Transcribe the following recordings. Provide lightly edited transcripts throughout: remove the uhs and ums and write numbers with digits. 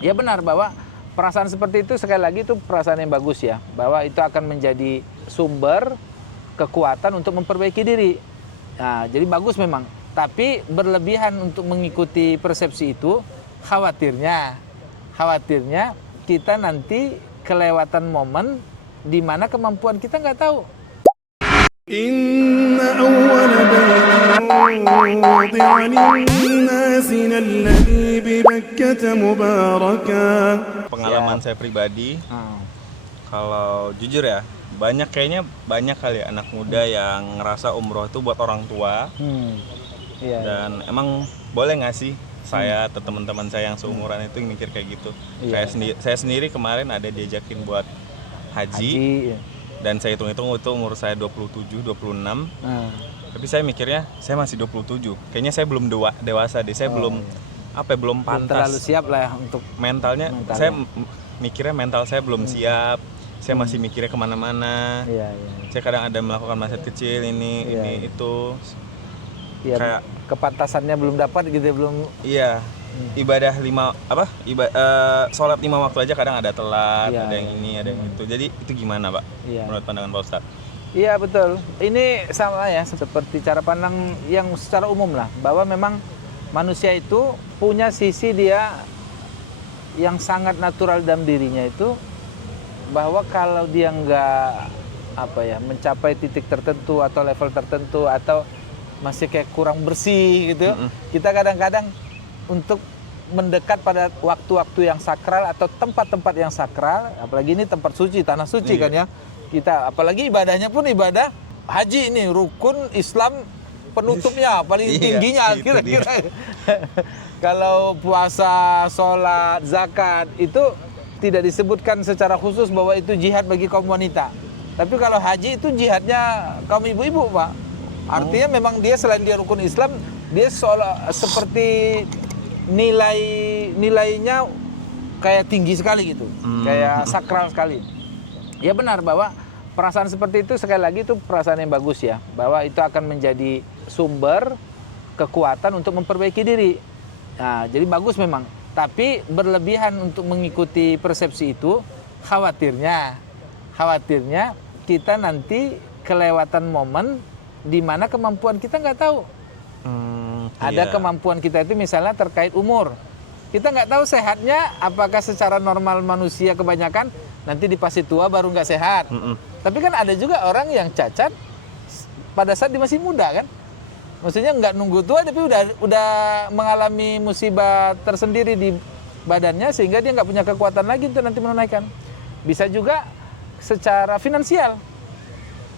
Ya benar bahwa perasaan seperti itu sekali lagi itu perasaan yang bagus ya, bahwa itu akan menjadi sumber kekuatan untuk memperbaiki diri. Nah, jadi bagus memang. Tapi berlebihan untuk mengikuti persepsi itu, khawatirnya, khawatirnya kita nanti kelewatan momen di mana kemampuan kita nggak tahu. إن أول بيت وضع للناس الذي ببكة مباركا. Pengalaman saya pribadi, kalau jujur ya, kayaknya banyak kali anak muda yang ngerasa umroh itu buat orang tua. Iya, Dan emang boleh nggak sih saya atau teman-teman saya yang seumuran itu mikir kayak gitu? Iya. Saya sendiri kemarin ada diajakin buat haji. Haji. Dan saya hitung-hitung itu umur saya 27, 26. Tapi saya mikirnya saya masih 27. Kayaknya saya belum dewasa deh. Saya belum belum Belum pantas. terlalu siap lah ya untuk Mentalnya. Saya mikirnya mental saya belum siap. Saya masih mikirnya kemana-mana. Iya. Saya kadang ada melakukan mindset kecil ini itu. Iya, Kayak kepantasannya belum dapat gitu ya, belum. Iya. Ibadah sholat 5 waktu aja kadang ada telat, Iya, ada yang ini, ada yang itu. Jadi itu gimana, Pak? Iya. Menurut pandangan Pak Ustadz? Iya betul. Ini sama ya seperti cara pandang yang secara umum lah, bahwa memang manusia itu punya sisi dia yang sangat natural dalam dirinya itu, bahwa kalau dia nggak mencapai titik tertentu atau level tertentu atau masih kayak kurang bersih gitu, kita kadang-kadang untuk mendekat pada waktu-waktu yang sakral atau tempat-tempat yang sakral, apalagi ini tempat suci, tanah suci kan ya. Kita apalagi ibadahnya pun ibadah haji, ini rukun Islam penutupnya paling tingginya kira-kira. Kalau puasa, sholat, zakat itu tidak disebutkan secara khusus bahwa itu jihad bagi kaum wanita. Tapi kalau haji itu jihadnya kaum ibu-ibu, Pak. Artinya memang dia selain dia rukun Islam, dia seperti nilainya kayak tinggi sekali gitu, kayak sakral sekali. Ya benar bahwa perasaan seperti itu sekali lagi itu perasaan yang bagus ya, bahwa itu akan menjadi sumber kekuatan untuk memperbaiki diri. Nah, jadi bagus memang. Tapi berlebihan untuk mengikuti persepsi itu, khawatirnya kita nanti kelewatan momen di mana kemampuan kita nggak tahu. Ada kemampuan kita itu misalnya terkait umur. Kita nggak tahu sehatnya, apakah secara normal manusia kebanyakan nanti di pasti tua baru nggak sehat. Tapi kan ada juga orang yang cacat pada saat dia masih muda kan. Maksudnya nggak nunggu tua tapi udah mengalami musibah tersendiri di badannya sehingga dia nggak punya kekuatan lagi untuk nanti menunaikan. Bisa juga secara finansial.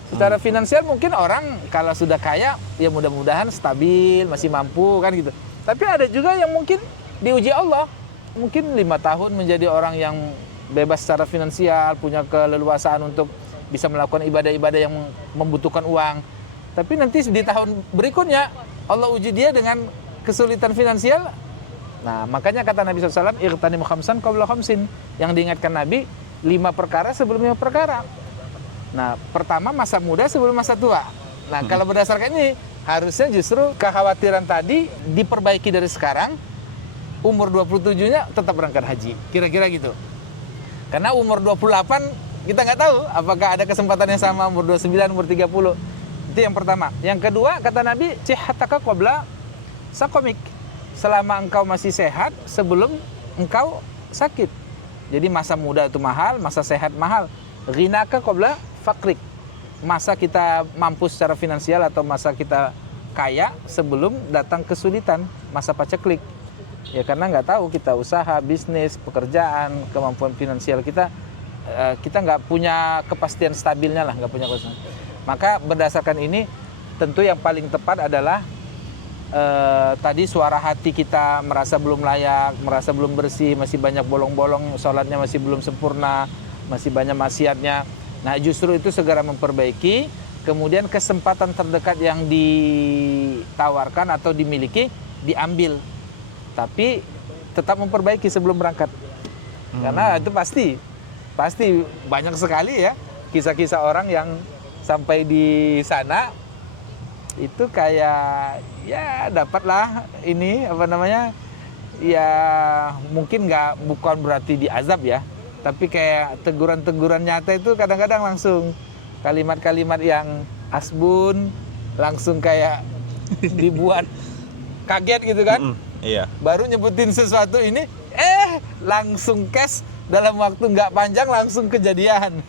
Secara finansial mungkin orang kalau sudah kaya ya mudah-mudahan stabil, masih mampu kan gitu. Tapi ada juga yang mungkin diuji Allah. Mungkin 5 tahun menjadi orang yang bebas secara finansial, punya keleluasaan untuk bisa melakukan ibadah-ibadah yang membutuhkan uang. Tapi nanti di tahun berikutnya Allah uji dia dengan kesulitan finansial. Nah, makanya kata Nabi SAW, ightanim khamsan qabla khamsin. Yang diingatkan Nabi, 5 perkara sebelum 5 perkara. Nah, pertama masa muda sebelum masa tua. Nah, kalau berdasarkan ini, harusnya justru kekhawatiran tadi diperbaiki dari sekarang, umur 27-nya tetap berangkat haji. Kira-kira gitu. Karena umur 28, kita nggak tahu apakah ada kesempatan yang sama umur 29, umur 30. Itu yang pertama. Yang kedua, kata Nabi, sihataka qabla saqamik. Selama engkau masih sehat, sebelum engkau sakit. Jadi masa muda itu mahal, masa sehat mahal. Ghinaka qabla fakrik. Masa kita mampu secara finansial atau masa kita kaya sebelum datang kesulitan, masa paceklik. Ya karena nggak tahu kita usaha, bisnis, pekerjaan, kemampuan finansial kita nggak punya kepastian stabilnya lah, nggak punya kepastian. Maka berdasarkan ini tentu yang paling tepat adalah tadi suara hati kita merasa belum layak, merasa belum bersih, masih banyak bolong-bolong, sholatnya masih belum sempurna, masih banyak maksiatnya. Nah justru itu segera memperbaiki, kemudian kesempatan terdekat yang ditawarkan atau dimiliki diambil. Tapi tetap memperbaiki sebelum berangkat. Karena itu pasti banyak sekali ya kisah-kisah orang yang sampai di sana itu kayak ya dapatlah ini ya mungkin bukan berarti diazab ya, tapi kayak teguran-teguran nyata itu kadang-kadang langsung kalimat-kalimat yang asbun, langsung kayak dibuat kaget gitu kan. Iya. Baru nyebutin sesuatu ini, langsung cash dalam waktu nggak panjang langsung kejadian.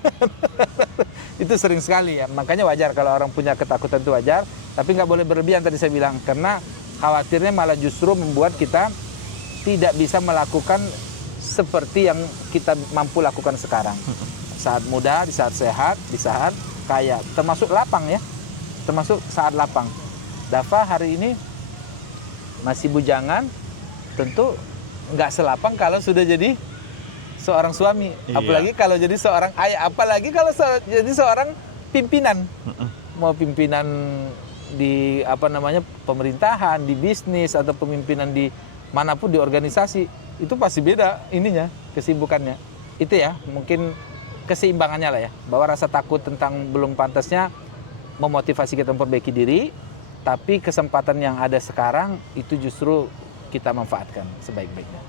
Itu sering sekali ya, makanya wajar kalau orang punya ketakutan itu wajar, tapi nggak boleh berlebihan tadi saya bilang, karena khawatirnya malah justru membuat kita tidak bisa melakukan seperti yang kita mampu lakukan sekarang. Saat muda, di saat sehat, di saat kaya, termasuk lapang ya, termasuk saat lapang. Dafa hari ini masih bujangan, tentu nggak selapang kalau sudah jadi seorang suami, apalagi kalau jadi seorang ayah, apalagi kalau jadi seorang pimpinan, mau pimpinan di pemerintahan, di bisnis atau pemimpinan di manapun di organisasi, itu pasti beda ininya, kesibukannya. Itu ya, mungkin keseimbangannya lah ya, bahwa rasa takut tentang belum pantasnya memotivasi kita memperbaiki diri, tapi kesempatan yang ada sekarang itu justru kita manfaatkan sebaik-baiknya.